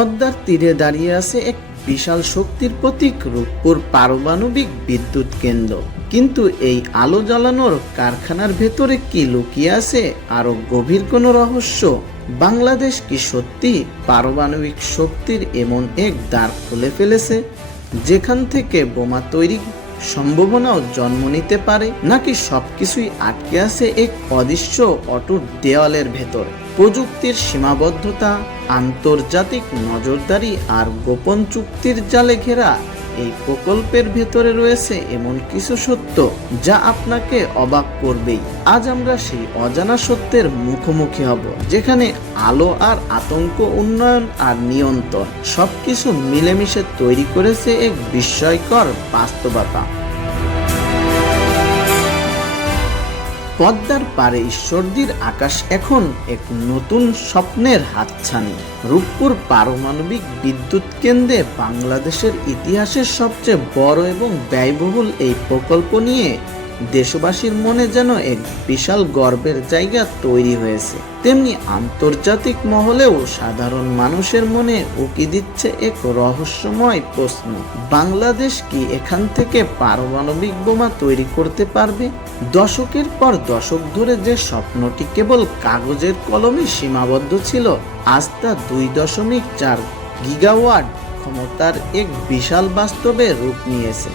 পদ্মার তীরে দাঁড়িয়ে আছে এক বিশাল শক্তির প্রতীক রূপপুর পারমাণবিক বিদ্যুৎ কেন্দ্র। কিন্তু এই আলো জ্বালানোর কারখানার ভেতরে কি লুকিয়ে আছে আরো গভীর কোনো রহস্য? বাংলাদেশ কি সত্যি পারমাণবিক শক্তির এমন এক দ্বার খুলে ফেলেছে, যেখান থেকে বোমা তৈরি সম্ভাবনাও জন্ম নিতে পারে, নাকি সবকিছুই আটকে আছে এক অদৃশ্য অটুট দেওয়ালের ভেতরে? প্রযুক্তির সীমাবদ্ধতা, আন্তর্জাতিক নজরদারি আর গোপন চুক্তির জালে ঘেরা এই প্রকল্পের ভেতরে রয়েছে এমন কিছু সত্য যা আপনাকে অবাক করবেই। আজ আমরা সেই অজানা সত্যের মুখোমুখি হব, যেখানে আলো আর আতঙ্ক, উন্নয়ন আর নিয়ন্ত্রণ সবকিছু মিলেমিশে তৈরি করেছে এক বিস্ময়কর বাস্তবতা। পদ্মার পারে ঈশ্বরদীর আকাশ এখন এক নতুন স্বপ্নের হাতছানি। রূপপুর পারমাণবিক বিদ্যুৎ কেন্দ্রে বাংলাদেশের ইতিহাসের সবচেয়ে বড় এবং ব্যয়বহুল এই প্রকল্প নিয়ে দেশবাসীর মনে যেন এক বিশাল গর্বের জায়গা তৈরি হয়েছে, তেমনি আন্তর্জাতিক মহলেও সাধারণ মানুষের মনে উকি দিচ্ছে এক রহস্যময় প্রশ্ন: বাংলাদেশ কি এখান থেকে পারমাণবিক বোমা তৈরি করতে পারবে? দশকের পর দশক ধরে যে স্বপ্নটি কেবল কাগজের কলমে সীমাবদ্ধ ছিল, আজ তা 2.4 গিগাওয়াট ক্ষমতার এক বিশাল বাস্তবে রূপ নিয়েছে।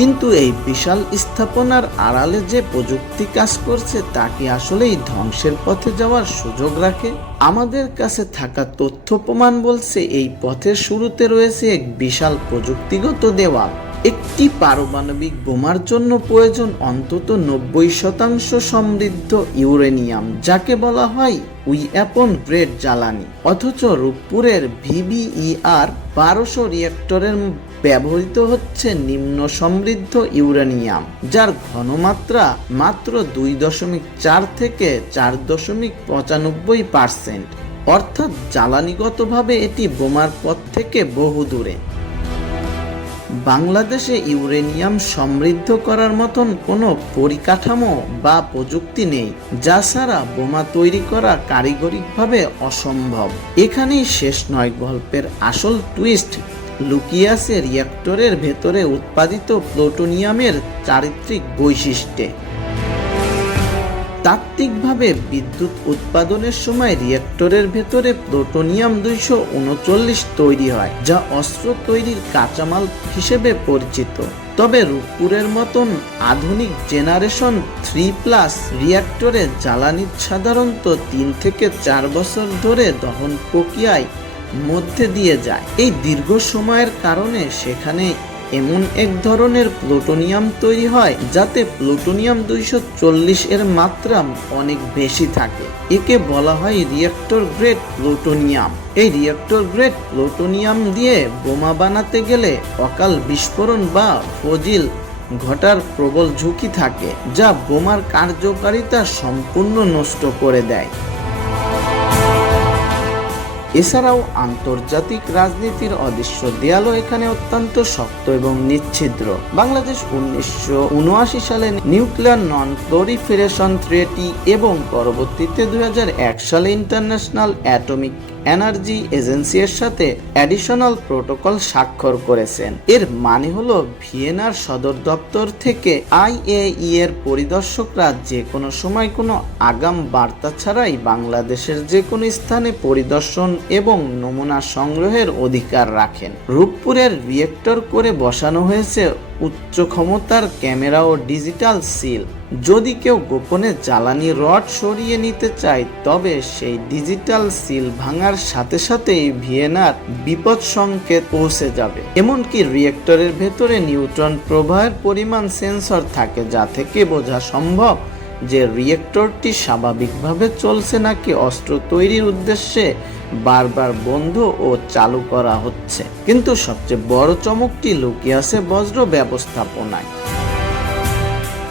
কিন্তু এই বিশাল স্থাপনার আড়ালে যে প্রযুক্তি কাজ করছে, তা কি আসলেই ধ্বংসের পথে যাওয়ার সুযোগ রাখে? আমাদের কাছে থাকা তথ্য প্রমাণ বলছে এই পথের শুরুতে রয়েছে এক বিশাল প্রযুক্তিগত দেওয়াল। একটি পারমাণবিক বোমার জন্য প্রয়োজন অন্তত 90% সমৃদ্ধ ইউরেনিয়াম, যাকে বলা হয় উইপন গ্রেড জ্বালানি। অথচ রূপপুরের VBER 1200 রিঅ্যাক্টরের ব্যবহৃত হচ্ছে নিম্ন সমৃদ্ধ ইউরেনিয়াম, যার ঘনমাত্রা মাত্র 2.4 থেকে 4.95%। অর্থাৎ জ্বালানিগতভাবে এটি বোমার পথ থেকে বহু দূরে। বাংলাদেশে ইউরেনিয়াম সমৃদ্ধ করার মতন কোনো পরিকাঠামো বা প্রযুক্তি নেই, যা ছাড়া বোমা তৈরি করা কারিগরিকভাবে অসম্ভব। এখানেই শেষ নয়, গল্পের আসল টুইস্ট লুকিয়ে আছে রিঅ্যাক্টরের ভেতরে উৎপাদিত প্লুটোনিয়ামের চারিত্রিক বৈশিষ্ট্যে। তাত্ত্বিকভাবে বিদ্যুৎ উৎপাদনের সময় রিঅ্যাক্টরের ভেতরে প্লুটোনিয়াম 239 তৈরি হয়, যা অস্ত্র তৈরির কাঁচামাল হিসেবে পরিচিত। তবে রূপপুরের মতন আধুনিক জেনারেশন 3+ রিঅ্যাক্টরে জ্বালানি সাধারণত 3 থেকে 4 বছর ধরে দহন প্রক্রিয়ায় মধ্যে দিয়ে যায়। এই দীর্ঘ সময়ের কারণে সেখানে এমন এক ধরনের প্লুটোনিয়াম তৈরি হয় যাতে প্লুটোনিয়াম 240 এর মাত্রা অনেক বেশি থাকে। একে বলা হয় রিঅ্যাক্টর গ্রেড প্লুটোনিয়াম। এই রিঅ্যাক্টর গ্রেড প্লুটোনিয়াম দিয়ে বোমা বানাতে গেলে অকাল বিস্ফোরণ বা ফজিল ঘটার প্রবল ঝুঁকি থাকে, যা বোমার কার্যকারিতা সম্পূর্ণ নষ্ট করে দেয়। এছাড়াও আন্তর্জাতিক রাজনীতির অদৃশ্য দেয়ালও এখানে অত্যন্ত শক্ত এবং নিচ্ছিদ্র। বাংলাদেশ 1979 সালে নিউক্লিয়ার নন প্রলিফারেশন ট্রিটি এবং পরবর্তীতে 2001 সালে ইন্টারন্যাশনাল অ্যাটমিক এনার্জি এজেন্সি এর সাথে অ্যাডিশনাল প্রোটোকল স্বাক্ষর করেছেন। এর মানে হলো ভিয়েনার সদর দপ্তর থেকে IAEA এর পরিদর্শকরা যে কোনো সময় কোনো আগাম বার্তা ছাড়াই বাংলাদেশের যে কোনো স্থানে পরিদর্শন এবং নমুনা সংগ্রহের অধিকার রাখেন। রূপপুরের রিঅ্যাক্টর করে বসানো হয়েছে উচ্চ ক্ষমতার ক্যামেরা ও ডিজিটাল সিল। যদি কেউ গোপনে জ্বালানি রড সরিয়ে নিতে চায়, তবে সেই ডিজিটাল সিল ভাঙার সাথে সাথেই ভিয়েনার বিপদ সংকেত পৌঁছে যাবে। এমনকি রিঅ্যাক্টরের ভেতরে নিউট্রন প্রবাহের পরিমাণ সেন্সর থাকে, যা থেকে বোঝা সম্ভব যে রিঅ্যাক্টরটি স্বাভাবিকভাবে চলছে নাকি অস্ত্র তৈরির উদ্দেশ্যে বারবার বন্ধ ও চালু করা হচ্ছে। কিন্তু সবচেয়ে বড় চমকটি লুকিয়ে আছে বজ্র ব্যবস্থাপনায়।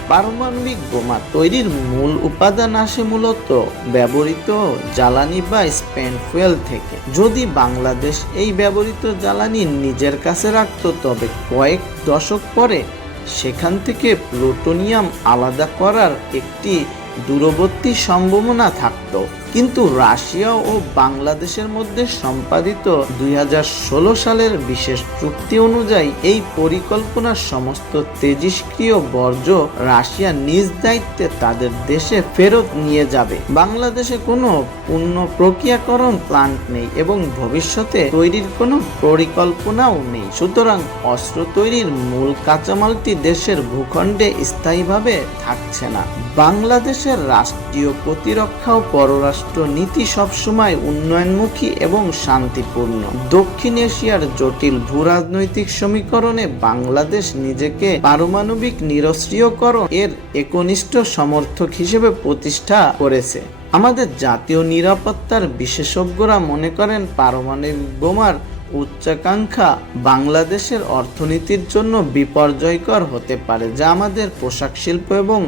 পারমাণবিক বোমা তৈরির মূল উপাদান আসে মূলত ব্যবহৃত জ্বালানি বা স্পেন্ট ফুয়েল থেকে। যদি বাংলাদেশ এই ব্যবহৃত জ্বালানি নিজের কাছে রাখত, তবে কয়েক দশক পরে সেখান থেকে প্লুটোনিয়াম আলাদা করার একটি দূরবর্তী সম্ভাবনা থাকত। কিন্তু রাশিয়া ও বাংলাদেশের মধ্যে সম্পাদিত 2016 সালের বিশেষ চুক্তি অনুযায়ী এই পরিকল্পনার সমস্ত তেজস্ক্রিয় বর্জ্য রাশিয়া নিজ দায়িত্বে তাদের দেশে ফেরত নিয়ে যাবে। বাংলাদেশে কোনো পুনঃ প্রক্রিয়াকরণ প্ল্যান্ট নেই এবং ভবিষ্যতে তৈরির কোনো পরিকল্পনাও নেই। সুতরাং অস্ত্র তৈরির মূল কাঁচামালটি দেশের ভূখণ্ডে স্থায়ীভাবে থাকছে না। বাংলাদেশের রাষ্ট্রীয় প্রতিরক্ষা ও পররাষ্ট্র নীতি সবসময় উন্নয়নমুখী এবং শান্তিপূর্ণ। দক্ষিণ এশিয়ার জটিল ভূরাজনৈতিক সমীকরণে বাংলাদেশ নিজেকে পারমাণবিক নিরস্ত্রীয়করণ এর একনিষ্ঠ সমর্থক হিসেবে প্রতিষ্ঠা করেছে। আমাদের জাতীয় নিরাপত্তার বিশেষজ্ঞরা মনে করেন পারমাণবিক বোমার উচ্চাকাঙ্ক্ষা বাংলাদেশের অর্থনীতির জন্য বিপর্যয়কর হতে পারে, যা আমাদের পোশাক শিল্প এবং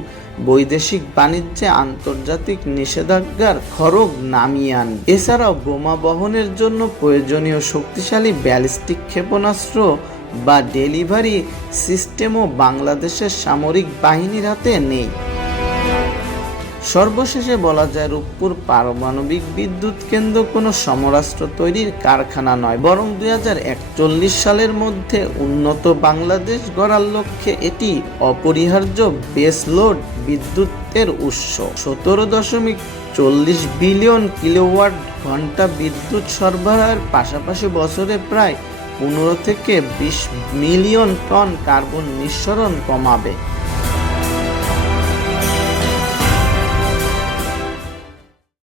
বৈদেশিক বাণিজ্যে আন্তর্জাতিক নিষেধাজ্ঞার খড়গ নামিয়ে আনবে। এছাড়াও বোমা বহনের জন্য প্রয়োজনীয় শক্তিশালী ব্যালিস্টিক ক্ষেপণাস্ত্র বা ডেলিভারি সিস্টেমও বাংলাদেশের সামরিক বাহিনীর হাতে নেই। সর্বশেষে বলা যায়, রূপপুর পারমাণবিক বিদ্যুৎ কেন্দ্র কোনো সমরাস্ত্র তৈরির কারখানা নয়, বরং 2041 সালের মধ্যে উন্নত বাংলাদেশ গড়ার লক্ষ্যে এটি অপরিহার্য বেসলোড বিদ্যুতের উৎস। 17.40 বিলিয়ন কিলোওয়াট ঘন্টা বিদ্যুৎ সরবরাহের পাশাপাশি বছরে প্রায় 15 থেকে 20 মিলিয়ন টন কার্বন নিঃসরণ কমাবে।